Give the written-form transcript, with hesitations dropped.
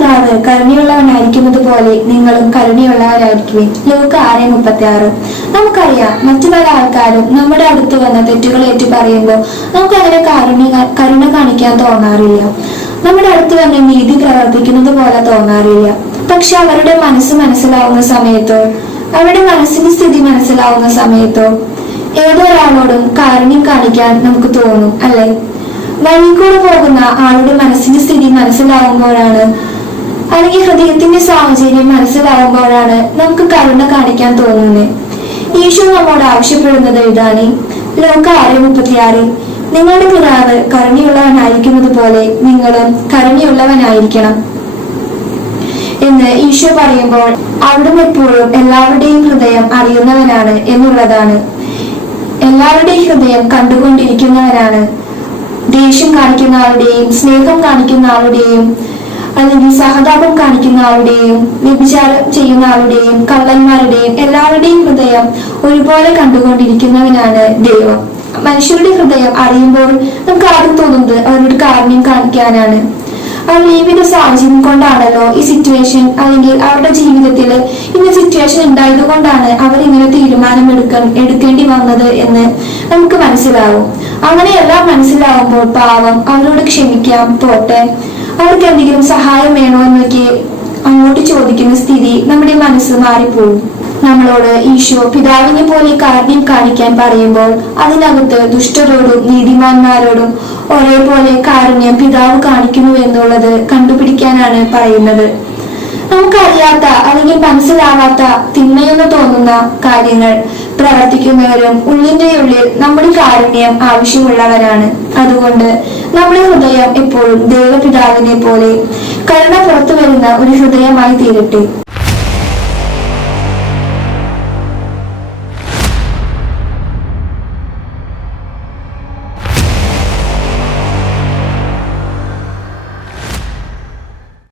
പിതാവ് കരുണയുള്ളവനായിരിക്കുന്നത് പോലെ നിങ്ങളും കരുണയുള്ളവരായിരിക്കുവിൻ. ലൂക്ക 6:36. നമുക്കറിയാം, മറ്റു പല ആൾക്കാരും നമ്മുടെ അടുത്ത് വന്ന തെറ്റുകൾ ഏറ്റു പറയുമ്പോൾ നമുക്ക് അങ്ങനെ കരുണ കാണിക്കാൻ തോന്നാറില്ല. നമ്മുടെ അടുത്ത് വന്ന് നീതി പ്രവർത്തിക്കുന്നത് പോലെ തോന്നാറില്ല. പക്ഷെ അവരുടെ മനസ്സിലാവുന്ന സമയത്തോ, അവരുടെ മനസ്സിന്റെ സ്ഥിതി മനസ്സിലാവുന്ന സമയത്തോ ഏതൊരാളോടും കാരുണ്യം കാണിക്കാൻ നമുക്ക് തോന്നും, അല്ലെ? വഴിക്കൂടെ പോകുന്ന ആളുടെ മനസ്സിന്റെ സ്ഥിതി മനസ്സിലാവുമ്പോഴാണ്, അല്ലെങ്കിൽ ഹൃദയത്തിന്റെ സാഹചര്യം മനസ്സിലാവുമ്പോഴാണ് നമുക്ക് കരുണ കാണിക്കാൻ തോന്നുന്നത്. ഈശോ നമ്മോട് ആവശ്യപ്പെടുന്നത് ഇതാണ്. ലൂക്ക 6:36. നിങ്ങളുടെ പിതാവ് കരുണയുള്ളവനായിരിക്കുന്നത് പോലെ നിങ്ങളും കരുണയുള്ളവനായിരിക്കണം എന്ന് ഈശോ പറയുമ്പോൾ അവിടുന്ന് എപ്പോഴും എല്ലാവരുടെയും ഹൃദയം അറിയുന്നവനാണ് എന്നുള്ളതാണ്. എല്ലാവരുടെയും ഹൃദയം കണ്ടുകൊണ്ടിരിക്കുന്നവനാണ്. ദേഷ്യം കാണിക്കുന്ന ആളുടെയും, സ്നേഹം കാണിക്കുന്ന ആളുടെയും, അല്ലെങ്കിൽ സഹതാപം കാണിക്കുന്ന ആളുടെയും, വ്യഭിചാരം ചെയ്യുന്ന ആളുടെയും, കള്ളന്മാരുടെയും എല്ലാവരുടെയും ഹൃദയം ഒരുപോലെ കണ്ടുകൊണ്ടിരിക്കുന്നവനാണ് ദൈവം. മനുഷ്യരുടെ ഹൃദയം അറിയുമ്പോൾ നമുക്ക് ആദ്യം തോന്നുന്നത് അവരുടെ കാരുണ്യം കാണിക്കാനാണ്. അവർ ജീവിത സാഹചര്യം കൊണ്ടാണല്ലോ ഈ സിറ്റുവേഷൻ, അല്ലെങ്കിൽ അവരുടെ ജീവിതത്തിൽ ഇന്ന സിറ്റുവേഷൻ ഉണ്ടായത് കൊണ്ടാണ് അവർ ഇങ്ങനെ തീരുമാനം എടുക്കേണ്ടി വന്നത് എന്ന് നമുക്ക് മനസ്സിലാവും. അങ്ങനെയെല്ലാം മനസ്സിലാവുമ്പോൾ പാവം അവരോട് ക്ഷമിക്കാം, പോട്ടെ, അവർക്ക് എന്തെങ്കിലും സഹായം വേണോ എന്നൊക്കെ അങ്ങോട്ട് ചോദിക്കുന്ന സ്ഥിതി നമ്മുടെ മനസ്സ് മാറിപ്പോകും. നമ്മളോട് ഈശോ പിതാവിനെ പോലെ കാരുണ്യം കാണിക്കാൻ പറയുമ്പോൾ അതിനകത്ത് ദുഷ്ടരോടും നീതിമാന്മാരോടും ഒരേപോലെ കാരുണ്യം പിതാവ് കാണിക്കുന്നു എന്നുള്ളത് കണ്ടുപിടിക്കാനാണ് പറയുന്നത്. നമുക്കറിയാത്ത അല്ലെങ്കിൽ മനസ്സിലാവാത്ത തിന്മയെന്ന് തോന്നുന്ന കാര്യങ്ങൾ പ്രവർത്തിക്കുന്നവരും ഉള്ളിന്റെ ഉള്ളിൽ നമ്മുടെ കാരുണ്യം ആവശ്യമുള്ളവരാണ്. അതുകൊണ്ട് നമ്മുടെ ഹൃദയം എപ്പോഴും ദൈവപിതാവിനെ പോലെ കരുണ പുറത്തു വരുന്ന ഒരു ഹൃദയമായി തീരട്ടെ.